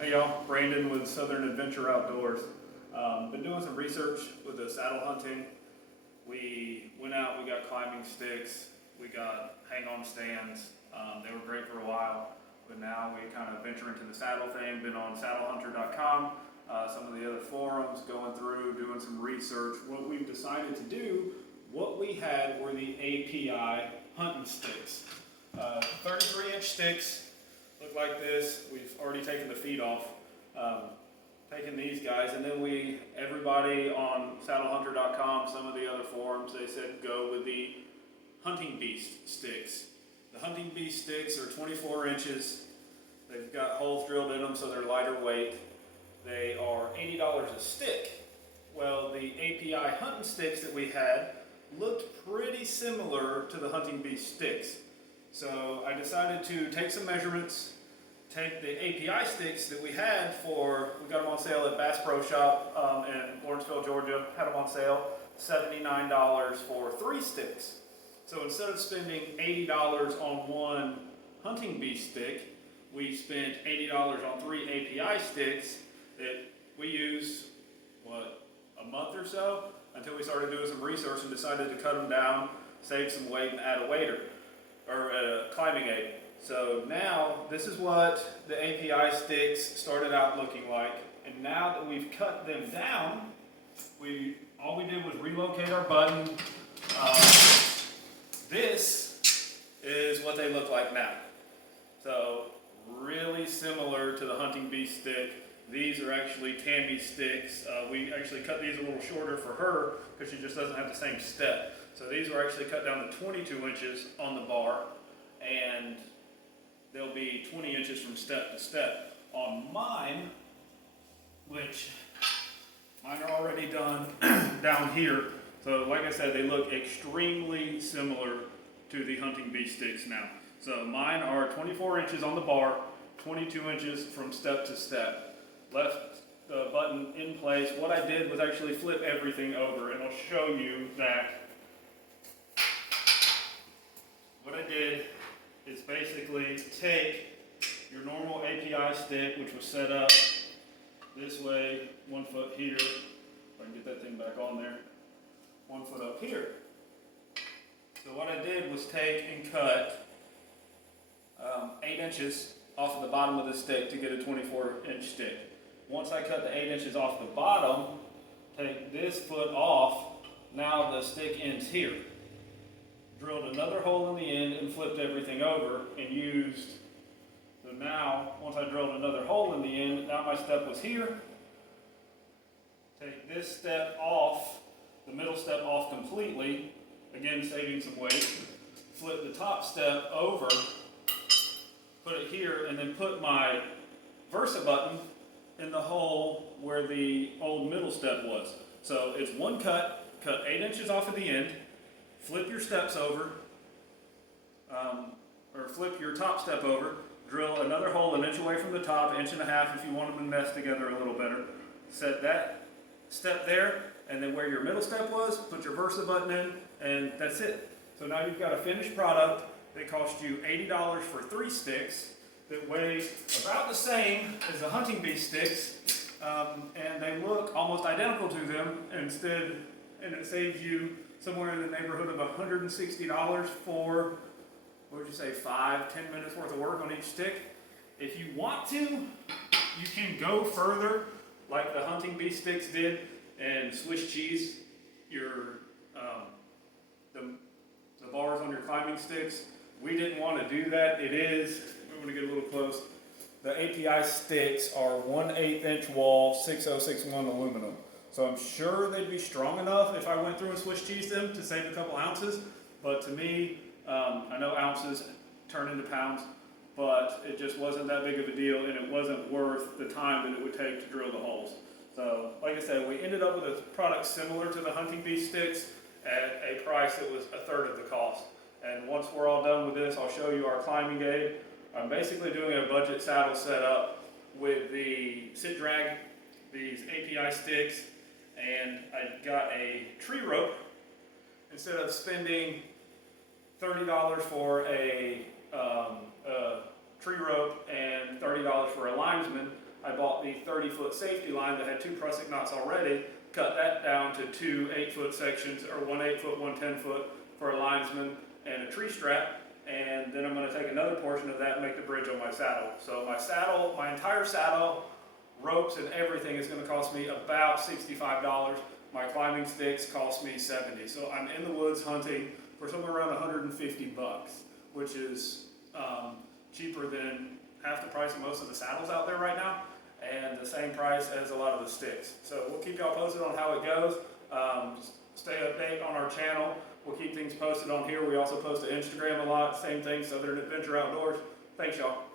Hey y'all, Brandon with Southern Adventure Outdoors. Been doing some research with the saddle hunting. We went out, we got climbing sticks, we got hang-on stands. They were great for a while, but now we kind of venture into the saddle thing. Been on saddlehunter.com, some of the other forums, going through, doing some research. What we've decided to do, what we had were the API Huntin Sticks. 33-inch sticks. Look like this. We've already taken the feet off, taken these guys, and then everybody on saddlehunter.com, some of the other forums, they said go with the Hunting Beast sticks. The Hunting Beast sticks are 24 inches. They've got holes drilled in them so they're lighter weight. They are $80 a stick. Well, the API Huntin Sticks that we had looked pretty similar to the Hunting Beast sticks. So I decided to take some measurements, take the API sticks that we had we got them on sale at Bass Pro Shop in Lawrenceville, Georgia, had them on sale, $79 for 3 sticks. So instead of spending $80 on one Hunting Beast stick, we spent $80 on 3 API sticks that we used, a month or so, until we started doing some research and decided to cut them down, save some weight, and add a wader, or a climbing aid. So now, this is what the API sticks started out looking like. And now that we've cut them down, all we did was relocate our button. This is what they look like now. So, really similar to the Hunting Beast stick. These are actually Tammy sticks. We actually cut these a little shorter for her because she just doesn't have the same step. So these were actually cut down to 22 inches on the bar, and they'll be 20 inches from step to step. On mine, which mine are already done down here, so like I said, they look extremely similar to the Hunting Beast sticks now. So mine are 24 inches on the bar, 22 inches from step to step. Left the button in place. What I did was actually flip everything over, and I'll show you that. What I did is basically take your normal API stick, which was set up this way, 1 foot here. If I can get that thing back on there. 1 foot up here. So what I did was take and cut 8 inches off of the bottom of the stick to get a 24-inch stick. Once I cut the 8 inches off the bottom, take this foot off, now the stick ends here. Drilled another hole in the end and flipped everything over and so now, once I drilled another hole in the end, now my step was here. Take this step off, the middle step off completely, again saving some weight. Flip the top step over, put it here, and then put my Versa button in the hole where the old middle step was. So it's one cut 8 inches off of the end, flip your steps over, or flip your top step over, drill another hole 1 inch away from the top, 1.5 inches if you want them to mesh together a little better. Set that step there, and then where your middle step was, put your Versa button in, and that's it. So now you've got a finished product that cost you $80 for 3 sticks that weigh about the same as the Hunting Beast sticks, and they look almost identical to them and it saves you somewhere in the neighborhood of $160 for, what would you say, 5-10 minutes worth of work on each stick. If you want to, you can go further like the Hunting Beast sticks did and Swiss cheese the bars on your climbing sticks. We didn't want to do that. I'm going to get a little close. The API sticks are 1/8 inch wall, 6061 aluminum. So I'm sure they'd be strong enough if I went through and Swiss cheesed them to save a couple ounces. But to me, I know ounces turn into pounds, but it just wasn't that big of a deal, and it wasn't worth the time that it would take to drill the holes. So, like I said, we ended up with a product similar to the Hunting Beast sticks at a price that was 1/3 of the cost. And once we're all done with this, I'll show you our climbing aid. I'm basically doing a budget saddle setup with the sit drag, these API sticks, and I got a tree rope. Instead of spending $30 for a tree rope and $30 for a linesman, I bought the 30-foot safety line that had 2 prusik knots already, cut that down to 2 8-foot sections, or 1 8-foot, 1 10-foot for a linesman and a tree strap. And then I'm going to take another portion of that and make the bridge on my saddle. So my entire saddle, ropes and everything is going to cost me about $65. My climbing sticks cost me $70. So I'm in the woods hunting for somewhere around $150, which is cheaper than half the price of most of the saddles out there right now, and the same price as a lot of the sticks. So we'll keep y'all posted on how it goes. Stay updated on our channel. We'll keep things posted on here. We also post to Instagram a lot. Same thing, Southern Adventure Outdoors. Thanks, y'all.